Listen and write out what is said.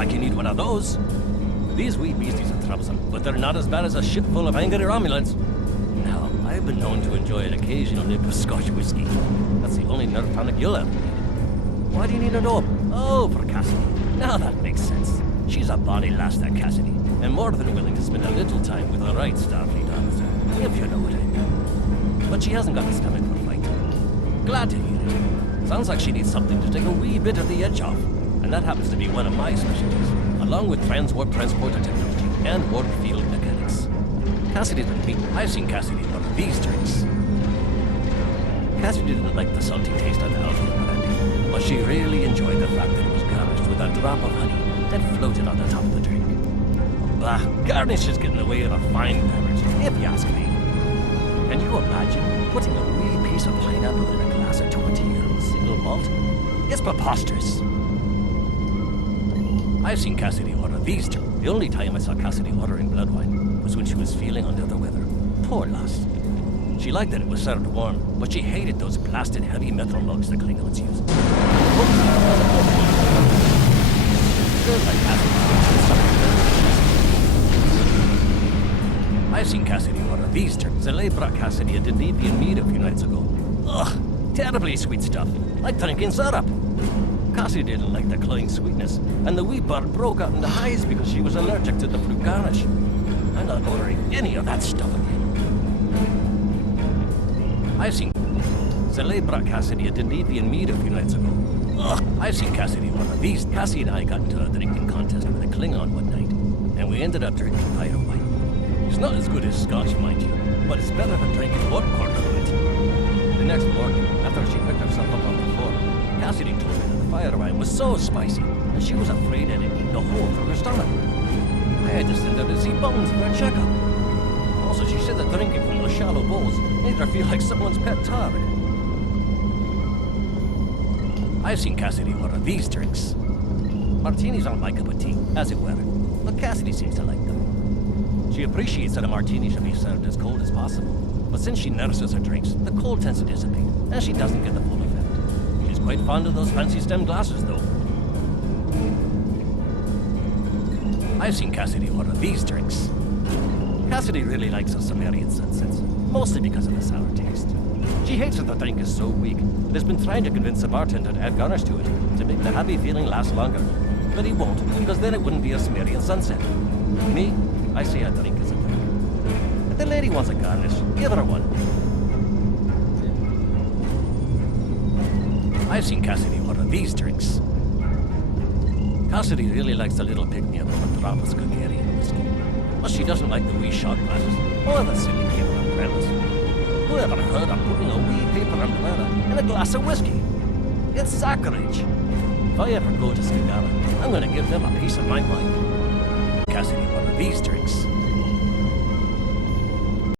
like you need one of those. These wee beasties are troublesome, but they're not as bad as a ship full of angry Romulans. Now, I've been known to enjoy an occasional nip of Scotch whiskey. That's the only nerve tonic you'll ever need. Why do you need a dope? Oh, for Cassidy. Now that makes sense. She's a bonny lass, that Cassidy, and more than willing to spend a little time with the right Starfleet officer, if you know what I mean. But she hasn't got the stomach for a fight. Glad to hear it. Sounds like she needs something to take a wee bit of the edge off, and that happens to be one of my specialties, along with transwarp transporter technology and warp field mechanics. Cassidy didn't beat. I've seen Cassidy order these drinks. Cassidy didn't like the salty taste of the alpha brandy, but she really enjoyed the fact that it was garnished with a drop of honey that floated on the top of the drink. Bah, garnish is getting away with a fine beverage, if you ask me. Can you imagine putting a wee piece of pineapple in a glass of tortilla and single malt? It's preposterous. I've seen Cassidy order these two. The only time I saw Cassidy ordering blood wine was when she was feeling under the weather. Poor lass. She liked that it was served warm, but she hated those blasted heavy metal mugs the Klingons use. Girls like Cassidy. I've seen Cassidy order these drinks. Zalay brought Cassidy a Danevian mead a few nights ago. Ugh, terribly sweet stuff, like drinking syrup. Cassidy didn't like the cloying sweetness, and the wee bird broke out into highs because she was allergic to the fruit garnish. I'm not ordering any of that stuff again. I've seen Zalay brought Cassidy a Danevian mead a few nights ago. Ugh, I've seen Cassidy order these. Cassie and I got into a drinking contest with a Klingon one night, and we ended up drinking fire wine. It's not as good as Scotch, mind you, but it's better than drinking popcorn from it. The next morning, after she picked herself up on the floor, Cassidy told me that the fire wine was so spicy that she was afraid that it'd eat the hole through her stomach. I had to send her to see Bones for a checkup. Also, she said that drinking from those shallow bowls made her feel like someone's pet target. I've seen Cassidy order these drinks. Martinis aren't my cup of tea, as it were, but Cassidy seems to like them. She appreciates that a martini should be served as cold as possible, but since she nurses her drinks, the cold tends to dissipate, and she doesn't get the full effect. She's quite fond of those fancy stem glasses, though. I've seen Cassidy order these drinks. Cassidy really likes her Sumerian sunsets, mostly because of the sour taste. She hates that the drink is so weak, and has been trying to convince the bartender to add garnish to it, to make the happy feeling last longer. But he won't, because then it wouldn't be a Sumerian sunset. Me? I say a drink is a drink. If the lady wants a garnish, give her one. I've seen Cassidy order these drinks. Cassidy really likes the little pick-me-up of a drop of Scotarian whiskey. But she doesn't like the wee shot glasses or the silly paper umbrellas. Who ever heard of putting a wee paper umbrella in a glass of whiskey? It's sacrilege. If I ever go to Skagara, I'm going to give them a piece of my mind. Cassidy ordered these drinks.